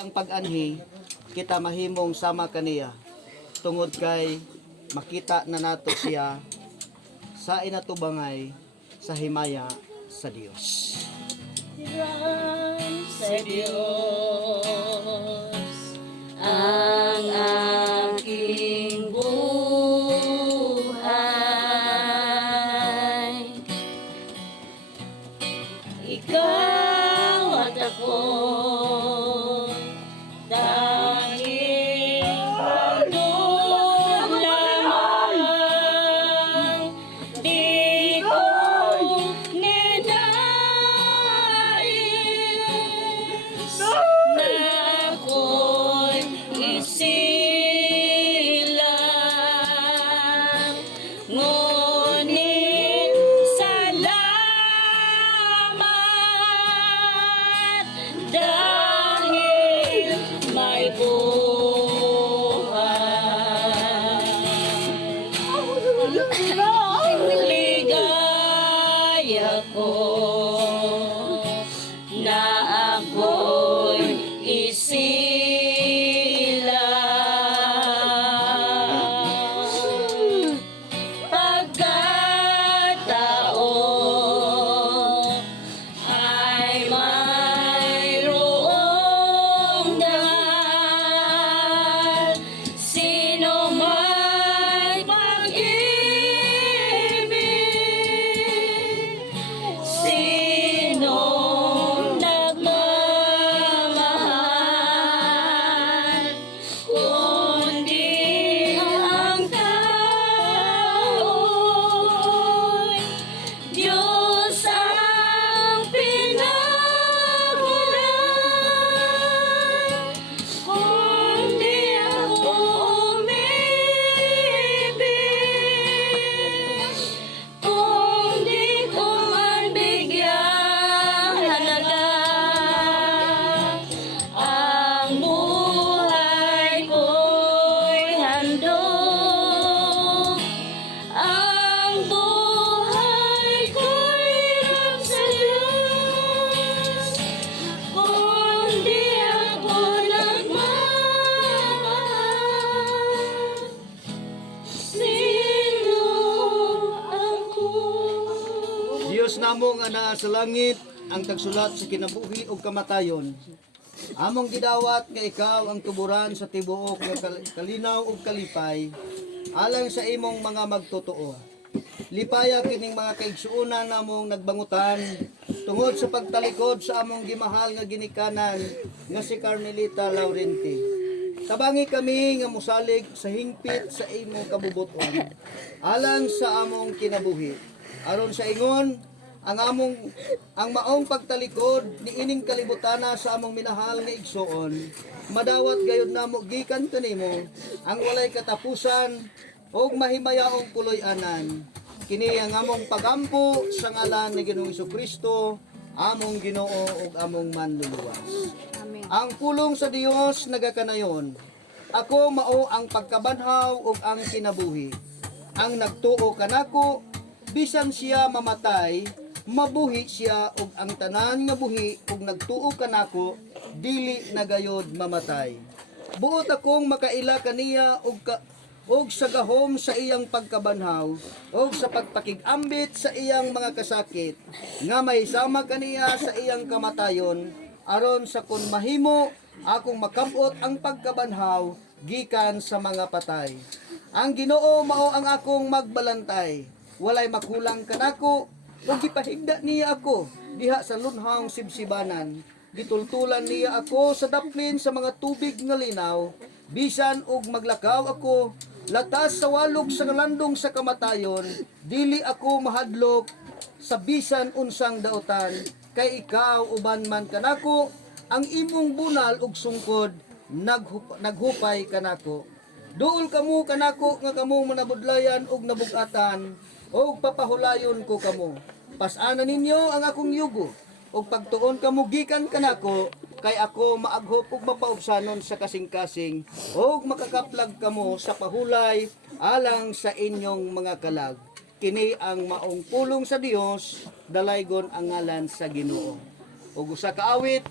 Ang pag-anhi kita mahimong sama kaniya tungod kay makita na nato siya sa inatubangay sa himaya sa Dios. Sa Diyos ang aking buhay. Ikaw at ako tanging handog lamang. Di ko ninais na ako'y isilang. Ngunit salamat dahil may buhay. Ligaya ko na ako'y isilang. Pagkataon ay mayroong dahil sino may pag-ibig, sinong nagmamahal, kundi ang tao'y Diyos ang pinagmulan. Kundi ako umibig, kung di ko man bigyang halaga ang buhay ko'y handog. Ang buhay ko'y hirap sa Diyos, kung di ako nagmamahal, sino ako? Dios namo nga naa sa langit, ang tagsulat sa kinabuhi ug kamatayon. Among gidawat nga ikaw ang tuburan sa tibuok nga kalinaw ug kalipay alang sa imong mga magtotoo. Lipaya kining mga kaigsuonan namong nagbangutan tungod sa pagtalikod sa among gimahal nga ginikanan nga si Carmelita Laurenti. Tabangi kami nga musalig sa hingpit sa imong kabubuton alang sa among kinabuhi. Aron sa ingon ang maong pagtalikod ni ining kalibutana sa among minahal nga igsoon, madawat gayud namo gikan kanimo ang walay katapusan ug mahimayaong puloy-anan. Kini ang among pagampo sa ngalan ni Ginoong Jesucristo, among Ginoo ug among manluluwas. Amen. Ang pulong sa Dios nagakanayon. Ako mao ang pagkabanhaw ug ang kinabuhi. Ang nagtuo kanako bisan siya mamatay, mabuhi siya ug ang tanan nga buhi ug nagtuo kanako dili nagayod mamatay. Buot akong makaila kaniya ug sa gahom sa iyang pagkabanhaw ug sa pagpakigambit sa iyang mga kasakit nga mahisama kaniya sa iyang kamatayon aron sa kun mahimo akong makabot ang pagkabanhaw gikan sa mga patay. Ang Ginoo mao ang akong magbalantay, walay makulang kanako ug gipahigda niya ako diha sa lunhang sibsibanan. Gitultulan niya ako sa daplin sa mga tubig nga linaw, bisan og maglakaw ako latas sa walog sa landong sa kamatayon, dili ako mahadlok sa bisan unsang daotan, kay ikaw uban man kanako, ang imong bunal ug sungkod naghupay kanako. Duol kamo kanako nga kamo manabudlayan ug nabugatan, ug papahulayon ko kamo. Pas-ana ninyo ang akong yugo, ug pagtuon kamo gikan kanako, kay ako maaghop ug mapaubsanon sa kasing-kasing, ug makakaplag kamo sa pahulay alang sa inyong mga kalag. Kini ang maong pulong sa Dios, dalaygon ang ngalan sa Ginoo. Ug usa ka awit